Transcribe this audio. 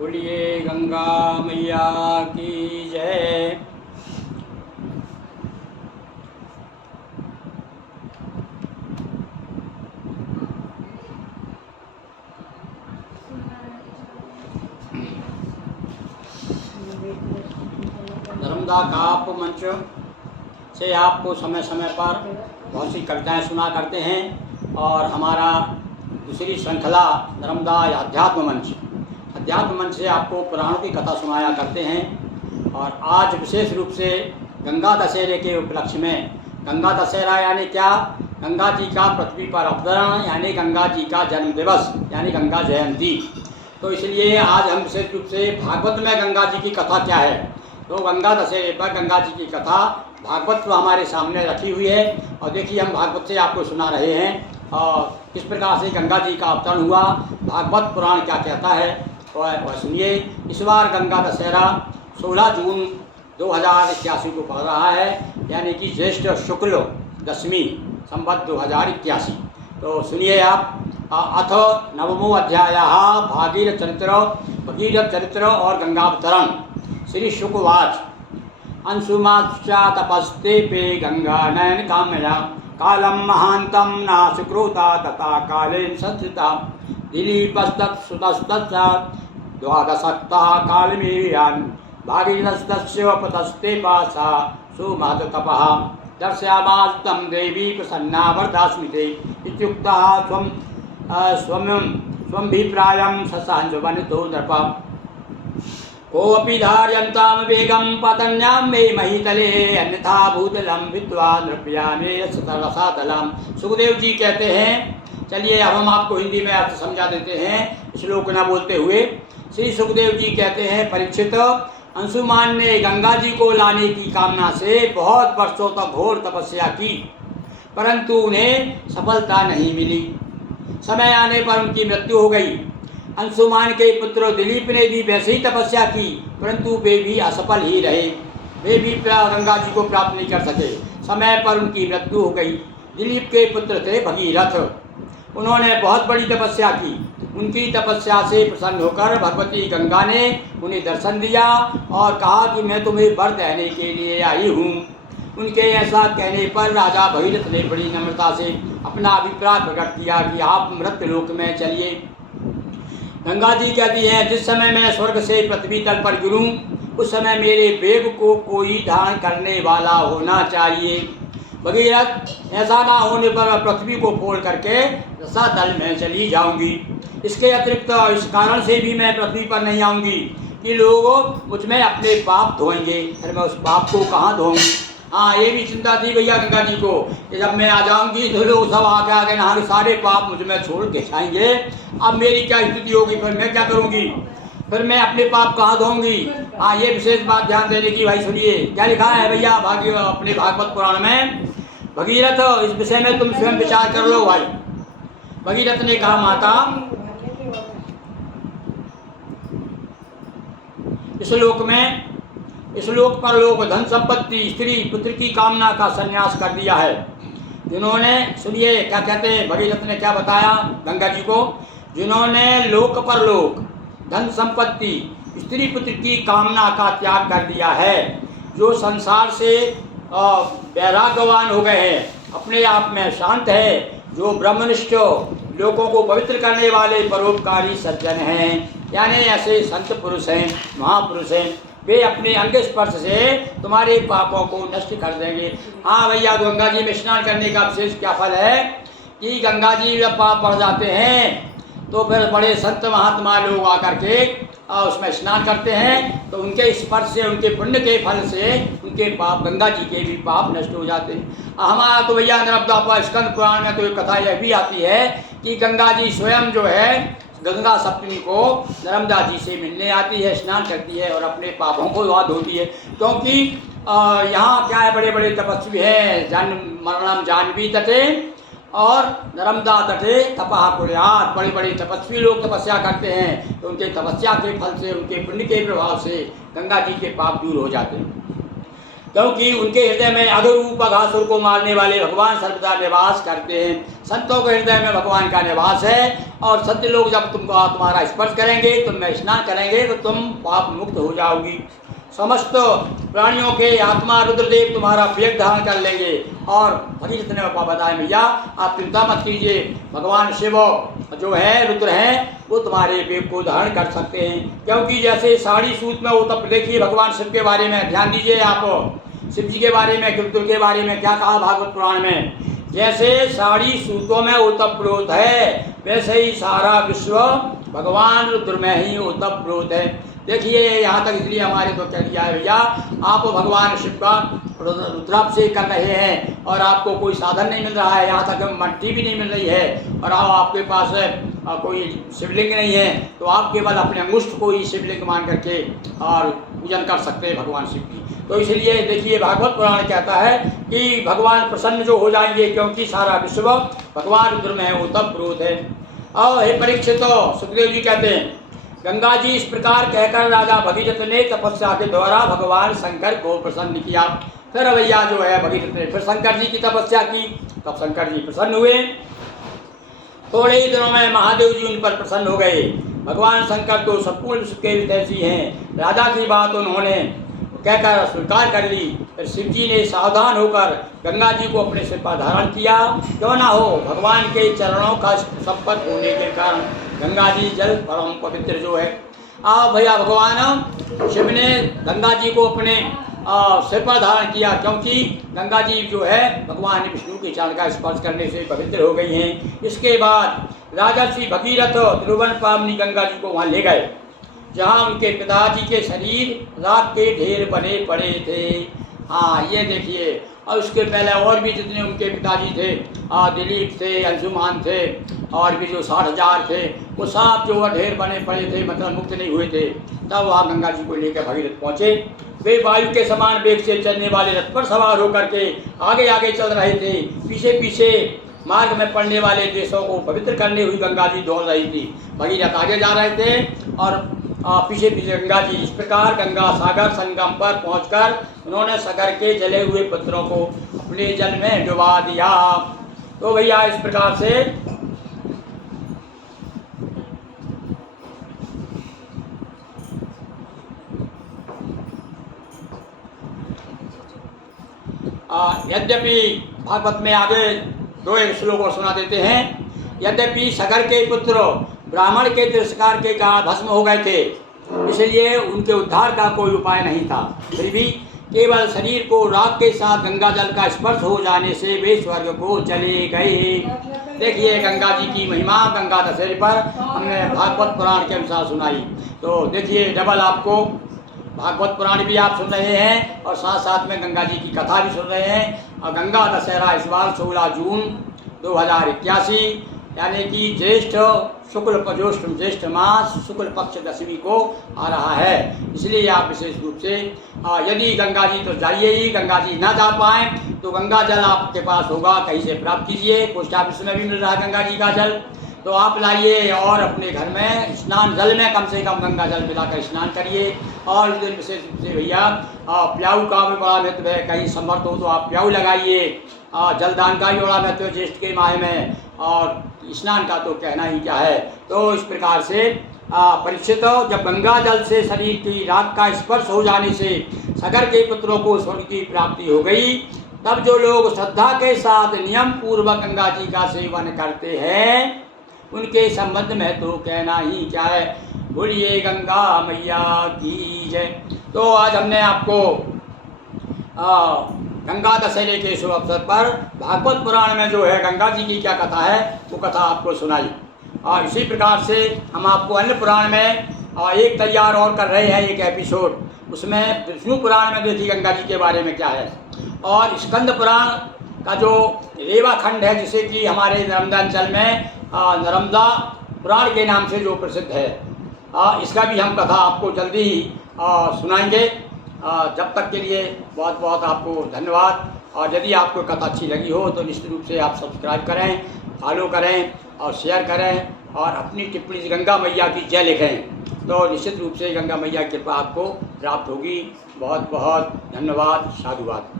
बोलिए गंगा मैया की जय। नर्मदा काव्य मंच से आपको समय समय पर बहुत सी कविताएं सुना करते हैं और हमारा दूसरी श्रृंखला नर्मदा अध्यात्म मंच से आपको पुराणों की कथा सुनाया करते हैं। और आज विशेष रूप से गंगा दशहरे के उपलक्ष्य में, गंगा दशहरा यानी क्या, गंगा जी का पृथ्वी पर अवतरण यानी गंगा जी का जन्म दिवस यानी गंगा जयंती। तो इसलिए आज हम विशेष रूप से भागवत में गंगा जी की कथा क्या है, तो गंगा दशहरे पर गंगा जी की कथा भागवत तो हमारे सामने रखी हुई है। और देखिए हम भागवत से आपको सुना रहे हैं और किस प्रकार से गंगा जी का अवतरण हुआ, भागवत पुराण क्या कहता है वह सुनिए। इस बार गंगा दशहरा 16 जून 2081 को पड़ रहा है, यानी कि ज्येष्ठ शुक्ल दशमी संवत 2081। तो सुनिए आप। अथ नवमो अध्याय भगीरथ चरित्र और गंगावतरण। श्री शुकवाच अंशुमाक्षा तपस्ते पे गंगा नयन कामया कालम महांतम नाशुक्रोता तथा कालेन संस्थिता दिलीपस्तत्सुतस्तथा द्वादशक्ता कालमेयान भागीरथस्य पतस्ते पासा सुमहत तपः दर्शयामास्तं देवी प्रसन्ना वरदास्मिते इत्युक्तः स्वमभिप्रायं ससहंसवनितो नृप कोऽपि धारयन्तां वेगं पतन्यां मे महीतले अन्यथा भूतलं भित्वा नृप्यामे रसातलम्। सुखदेव जी कहते हैं, चलिए अब हम आपको हिंदी में अर्थ समझा देते हैं श्लोक न बोलते हुए। श्री सुखदेव जी कहते हैं, परीक्षित, अंशुमान ने गंगा जी को लाने की कामना से बहुत वर्षों तक घोर तपस्या की, परंतु उन्हें सफलता नहीं मिली। समय आने पर उनकी मृत्यु हो गई। अंशुमान के पुत्र दिलीप ने भी वैसे ही तपस्या की, परंतु वे भी असफल ही रहे। वे भी गंगा जी को प्राप्त नहीं कर सके। समय पर उनकी मृत्यु हो गई। दिलीप के पुत्र थे भगीरथ। उन्होंने बहुत बड़ी तपस्या की। उनकी तपस्या से प्रसन्न होकर भगवती गंगा ने उन्हें दर्शन दिया और कहा कि मैं तुम्हें वर देने के लिए आई हूँ। उनके ऐसा कहने पर राजा भगीरथ ने बड़ी नम्रता से अपना अभिप्राय प्रकट किया कि आप मृत्युलोक में चलिए। गंगा जी कहती हैं, जिस समय मैं स्वर्ग से पृथ्वी तल पर गिरूं उस समय मेरे वेग को कोई धारण करने वाला होना चाहिए। भगीरथ, ऐसा ना होने पर पृथ्वी को फोड़ करके रसातल में चली जाऊंगी। इसके अतिरिक्त इस कारण से भी मैं पृथ्वी पर नहीं आऊंगी कि लोग मुझ में अपने पाप धोएंगे, फिर मैं उस पाप को कहाँ धोऊंगी। हाँ, ये भी चिंता थी भैया गंगा जी को कि जब मैं आ जाऊंगी तो लोग सब आके आगे नहा सारे पाप मुझ में छोड़ के जाएंगे। अब मेरी क्या स्थिति होगी, फिर मैं क्या करूंगी, फिर मैं अपने पाप कहाँ धोऊंगी। हाँ, ये विशेष बात ध्यान देने की। भाई सुनिए क्या लिखा है भैया अपने भागवत पुराण में। भगीरथ, इस विषय में तुम स्वयं विचार कर लो भाई। भगीरथ ने कहा, माता, इस लोक पर लोग धन संपत्ति स्त्री पुत्र की कामना का संन्यास कर दिया है। जिन्होंने, सुनिए क्या कहते हैं, भगीरथ ने क्या बताया गंगा जी को, जिन्होंने लोक पर लोग धन संपत्ति स्त्री पुत्र की कामना का त्याग कर दिया है, जो संसार से वैराग्यवान हो गए हैं, अपने आप में शांत है, जो ब्रह्मनिष्ठ लोगों को पवित्र करने वाले परोपकारी सज्जन हैं, यानी ऐसे संत पुरुष हैं, महापुरुष हैं, वे अपने अंग स्पर्श से तुम्हारे पापों को नष्ट कर देंगे। हाँ भैया, गंगा जी में स्नान करने का विशेष क्या फल है कि गंगा जी जब पाप बढ़ जाते हैं तो फिर बड़े संत महात्मा लोग आकर के उसमें स्नान करते हैं, तो उनके स्पर्श से, उनके पुण्य के फल से उनके पाप, गंगा जी के भी पाप नष्ट हो जाते हैं। हमारा तो भैया नर्मदा स्कंद पुराण में तो एक कथा यह भी आती है कि गंगा जी स्वयं जो है गंगा सप्तमी को नर्मदा जी से मिलने आती है, स्नान करती है और अपने पापों को धोती है। क्योंकि यहाँ क्या है, बड़े बड़े तपस्वी हैं, मरणम जाह्नवी तटे और नर्मदा तटे तपः कुर्यात्। बड़े बड़े तपस्वी लोग तपस्या करते हैं, तो उनके तपस्या के फल से, उनके पुण्य के प्रभाव से गंगा जी के पाप दूर हो जाते हैं। क्योंकि उनके हृदय में अधरूप अघासुर को मारने वाले भगवान सर्वदा निवास करते हैं। संतों के हृदय में भगवान का निवास है, और सत्य लोग जब तुमको तुम्हारा स्पर्श करेंगे, तुम में स्नान करेंगे, तो तुम पाप मुक्त हो जाओगी। समस्त प्राणियों के आत्मा रुद्रदेव तुम्हारा वेग धारण कर लेंगे। और भगीरथ ने बताया, भैया आप चिंता मत कीजिए, भगवान शिव जो है रुद्र हैं, वो तुम्हारे वेग को धारण कर सकते हैं। क्योंकि जैसे साड़ी सूत में वो, तब देखिए भगवान शिव के बारे में ध्यान दीजिए आप, शिव जी के बारे में, रुद्र के बारे में क्या कहा भागवत पुराण में। जैसे साड़ी सूतों में ओतप्रोत है, वैसे ही सारा विश्व भगवान रुद्र में ही ओतप्रोत है। देखिए यहाँ तक इसलिए हमारे तो कह दिया है भैया, आप भगवान शिव का रुद्राभिषेक कर रहे हैं और आपको कोई साधन नहीं मिल रहा है, यहाँ तक मट्टी भी नहीं मिल रही है, और आपके पास कोई शिवलिंग नहीं है, तो आप केवल अपने अंगुष्ठ को ही शिवलिंग मान करके और पूजन कर सकते हैं भगवान शिव की। तो इसलिए देखिए भागवत पुराण कहता है कि भगवान प्रसन्न जो हो जाएंगे, क्योंकि सारा विश्व भगवान रुद्र में है, ओतप्रोत है। और हे परीक्षित, सुखदेव जी कहते हैं, गंगा जी इस प्रकार कहकर राजा भगीरथ ने तपस्या के द्वारा भगवान शंकर को प्रसन्न किया। फिर भैया जो है भगीरथ ने फिर शंकर जी की तपस्या की, तब शंकर जी प्रसन्न हुए। थोड़े ही दिनों में महादेव जी उन पर प्रसन्न हो गए। भगवान शंकर तो संपूर्ण विश्व के हितैषी हैं। राजा की बात उन्होंने कहकर स्वीकार कर ली। फिर शिव जी ने सावधान होकर गंगा जी को अपने सिर पर धारण किया। क्यों ना हो, भगवान के चरणों का संपर्क होने के कारण गंगा जी जल परम पवित्र जो है। भैया भगवान शिव ने गंगा जी को अपने सिर पर धारण किया, क्योंकि गंगा जी जो है भगवान विष्णु के चरण का स्पर्श करने से पवित्र हो गई हैं। इसके बाद राजा श्री भगीरथ त्रिभुवन पावनी गंगा जी को वहाँ ले गए, जहाँ उनके पिताजी के शरीर राख के ढेर बने पड़े थे। हाँ ये देखिए, और उसके पहले और भी जितने उनके पिताजी थे, दिलीप थे, अंशुमान थे, और भी जो 60,000 थे, वो सब जो ढेर बने पड़े थे, मतलब मुक्त नहीं हुए थे। तब वहाँ गंगा जी को लेकर भगीरथ पहुँचे। वे वायु के समान वेग से चलने वाले रथ पर सवार होकर के आगे आगे चल रहे थे। पीछे पीछे मार्ग में पड़ने वाले देशों को पवित्र करने हुई गंगा जी दौड़ रही थी। भगीरथ आगे जा रहे थे और पीछे पीछे गंगा जी। इस प्रकार गंगा सागर संगम पर पहुंचकर उन्होंने सागर के जले हुए पुत्रों को अपने जल में डुबा दिया। तो भैया इस प्रकार से यद्यपि भागवत में आगे दो एक श्लोक और सुना देते हैं। यद्यपि सागर के पुत्र ब्राह्मण के तिरस्कार के कारण भस्म हो गए थे, इसलिए उनके उद्धार का कोई उपाय नहीं था। फिर भी केवल शरीर को राख के साथ गंगा जल का स्पर्श हो जाने से वे स्वर्ग को चले गए। देखिए गंगा जी की महिमा गंगा दशहरे पर हमने भागवत पुराण के अनुसार सुनाई। तो देखिए डबल आपको भागवत पुराण भी आप सुन रहे हैं और साथ साथ में गंगा जी की कथा भी सुन रहे हैं। और गंगा दशहरा इस बार 16 जून 2081 यानी कि ज्येष्ठ मास शुक्ल पक्ष दशमी को आ रहा है। इसलिए आप विशेष रूप से यदि गंगा जी तो जाइए ही, गंगा जी ना जा पाएँ तो गंगा जल आपके पास होगा, कहीं से प्राप्त कीजिए। पोस्ट ऑफिस में भी मिल रहा है गंगा जी का जल, तो आप लाइए और अपने घर में स्नान जल में कम से कम गंगा जल मिलाकर स्नान करिए। और इस दिन विशेष रूप से भैया प्याऊ का भी बड़ा महत्व है। कहीं समर्थ हो तो आप प्याऊ लगाइए। जलदान का भी बड़ा महत्व है ज्येष्ठ के माह में, और स्नान का तो कहना ही क्या है। तो इस प्रकार से परीक्षित, जब गंगा जल से शरीर की राख का स्पर्श हो जाने से सागर के पुत्रों को स्वर्ग की प्राप्ति हो गई, तब जो लोग श्रद्धा के साथ नियम पूर्वक गंगा जी का सेवन करते हैं उनके संबंध में तो कहना ही क्या है। बोलिए गंगा मैया की जय। तो आज हमने आपको गंगा दशहरे के शुभ अवसर पर भागवत पुराण में जो है गंगा जी की क्या कथा है वो कथा आपको सुनाई। और इसी प्रकार से हम आपको अन्य पुराण में एक तैयार और कर रहे हैं एक एपिसोड, उसमें विष्णु पुराण में देखिए गंगा जी के बारे में क्या है। और स्कंद पुराण का जो रेवा खंड है, जिसे कि हमारे नर्मदा अंचल में नर्मदा पुराण के नाम से जो प्रसिद्ध है, इसका भी हम कथा आपको जल्दी ही सुनाएंगे। जब तक के लिए बहुत बहुत आपको धन्यवाद। और यदि आपको कथा अच्छी लगी हो तो निश्चित रूप से आप सब्सक्राइब करें, फॉलो करें और शेयर करें, और अपनी टिप्पणी गंगा मैया की जय लिखें, तो निश्चित रूप से गंगा मैया की कृपा आपको प्राप्त होगी। बहुत बहुत धन्यवाद, साधुवाद।